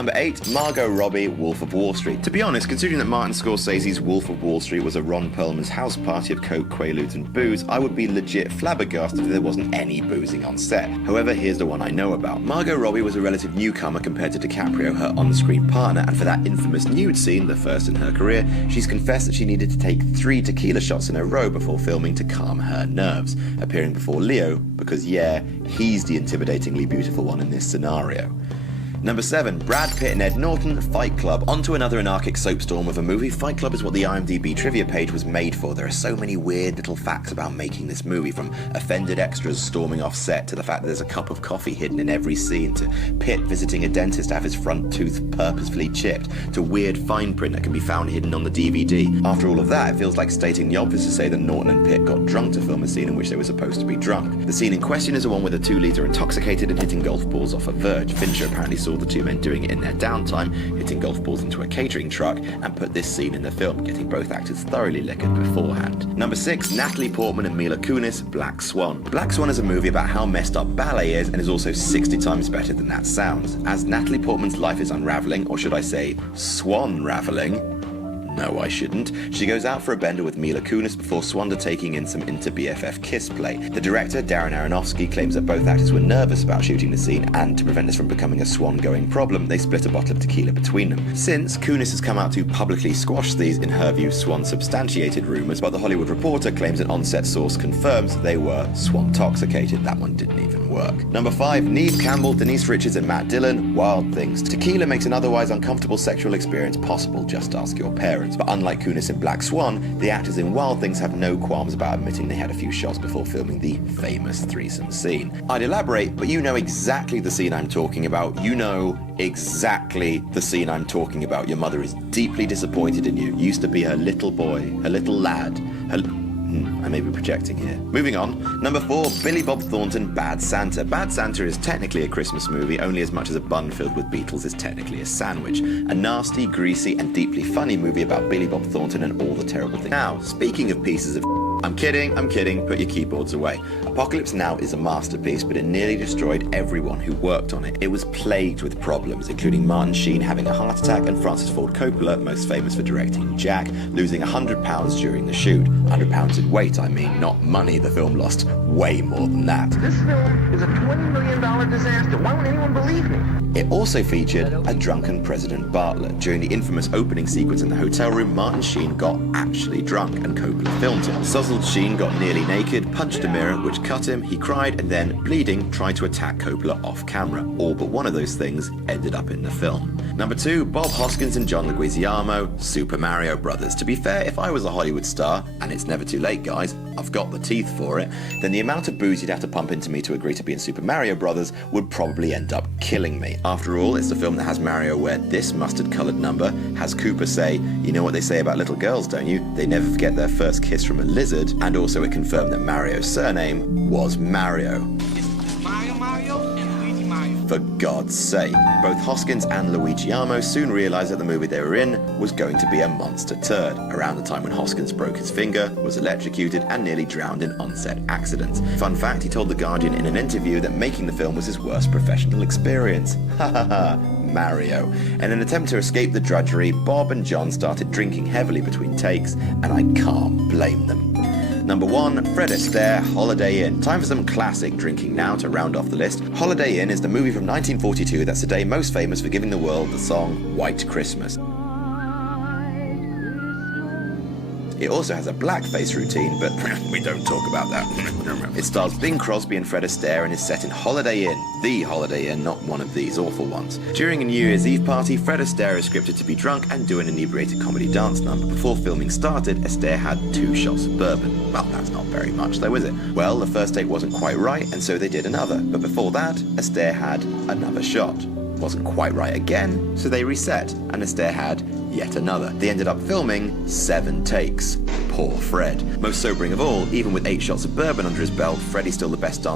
Number 8, Margot Robbie, Wolf of Wall Street. To be honest, considering that Martin Scorsese's Wolf of Wall Street was a Ron Perlman's house party of coke, quaaludes and booze, I would be legit flabbergasted if there wasn't any boozing on set. However, here's the one I know about. Margot Robbie was a relative newcomer compared to DiCaprio, her on-screen partner, and for that infamous nude scene, the first in her career, she's confessed that she needed to take 3 tequila shots in a row before filming to calm her nerves, appearing before Leo, because yeah, he's the intimidatingly beautiful one in this scenario. Number 7, Brad Pitt and Ed Norton, Fight Club. Onto another anarchic soapstorm of a movie. Fight Club is what the IMDb trivia page was made for. There are so many weird little facts about making this movie, from offended extras storming off set to the fact that there's a cup of coffee hidden in every scene, to Pitt visiting a dentist to have his front tooth purposefully chipped, to weird fine print that can be found hidden on the DVD. After all of that, it feels like stating the obvious to say that Norton and Pitt got drunk to film a scene in which they were supposed to be drunk. The scene in question is the one where the 2 leads are intoxicated and hitting golf balls off a verge. Fincher apparently saw the 2 men doing it in their downtime, hitting golf balls into a catering truck, and put this scene in the film, getting both actors thoroughly liquored beforehand. Number 6, Natalie Portman and Mila Kunis, Black Swan. Black Swan is a movie about how messed up ballet is, and is also 60 times better than that sounds. As Natalie Portman's life is unraveling, or should I say, swan-raveling, no, I shouldn't. She goes out for a bender with Mila Kunis before Swan taking in some inter-BFF kiss play. The director, Darren Aronofsky, claims that both actors were nervous about shooting the scene, and to prevent this from becoming a Swan-going problem, they split a bottle of tequila between them. Since, Kunis has come out to publicly squash these, in her view, Swan-substantiated rumours, but The Hollywood Reporter claims an on-set source confirms they were Swan-toxicated. That one didn't even work. Number 5, Neve Campbell, Denise Richards and Matt Dillon, Wild Things. Tequila makes an otherwise uncomfortable sexual experience possible, just ask your parents. But unlike Kunis in Black Swan, the actors in Wild Things have no qualms about admitting they had a few shots before filming the famous threesome scene. I'd elaborate, but you know exactly the scene I'm talking about. You know exactly the scene I'm talking about. Your mother is deeply disappointed in you. Used to be her little boy, her little lad, her... I may be projecting here. Moving on. Number 4, Billy Bob Thornton, Bad Santa. Bad Santa is technically a Christmas movie, only as much as a bun filled with Beatles is technically a sandwich. A nasty, greasy, and deeply funny movie about Billy Bob Thornton and all the terrible things. Now, speaking of pieces of I'm kidding, put your keyboards away. Apocalypse Now is a masterpiece, but it nearly destroyed everyone who worked on it. It was plagued with problems, including Martin Sheen having a heart attack and Francis Ford Coppola, most famous for directing Jack, losing 100 pounds during the shoot. 100 pounds in weight, I mean, not money. The film lost way more than that. This film is a $20 million disaster. Why won't anyone believe me? It also featured a drunken President Bartlett. During the infamous opening sequence in the hotel room, Martin Sheen got actually drunk and Coppola filmed him. Sozzled Sheen got nearly naked, punched a mirror which cut him, he cried, and then, bleeding, tried to attack Coppola off camera. All but one of those things ended up in the film. Number 2, Bob Hoskins and John Leguizamo, Super Mario Brothers. To be fair, if I was a Hollywood star, and it's never too late guys, I've got the teeth for it, then the amount of booze you'd have to pump into me to agree to be in Super Mario Brothers would probably end up killing me. After all, it's the film that has Mario wear this mustard-coloured number, has Cooper say, you know what they say about little girls, don't you? They never forget their first kiss from a lizard, and also it confirmed that Mario's surname was Mario. Mario and Luigi Mario. For God's sake. Both Hoskins and Leguizamo soon realised that the movie they were in was going to be a monster turd, around the time when Hoskins broke his finger, was electrocuted, and nearly drowned in on-set accidents. Fun fact, he told The Guardian in an interview that making the film was his worst professional experience. Ha ha ha. Mario. In an attempt to escape the drudgery, Bob and John started drinking heavily between takes, and I can't blame them. Number 1, Fred Astaire, Holiday Inn. Time for some classic drinking now to round off the list. Holiday Inn is the movie from 1942 that's today most famous for giving the world the song White Christmas. It also has a blackface routine, but we don't talk about that. It stars Bing Crosby and Fred Astaire and is set in Holiday Inn. The Holiday Inn, not one of these awful ones. During a New Year's Eve party, Fred Astaire is scripted to be drunk and do an inebriated comedy dance number. Before filming started, Astaire had 2 shots of bourbon. Well, that's not very much though, is it? Well, the first take wasn't quite right, and so they did another. But before that, Astaire had another shot. Wasn't quite right again, so they reset, and Astaire had yet another. They ended up filming 7 takes. Poor Fred. Most sobering of all, even with 8 shots of bourbon under his belt, Freddie's still the best dancer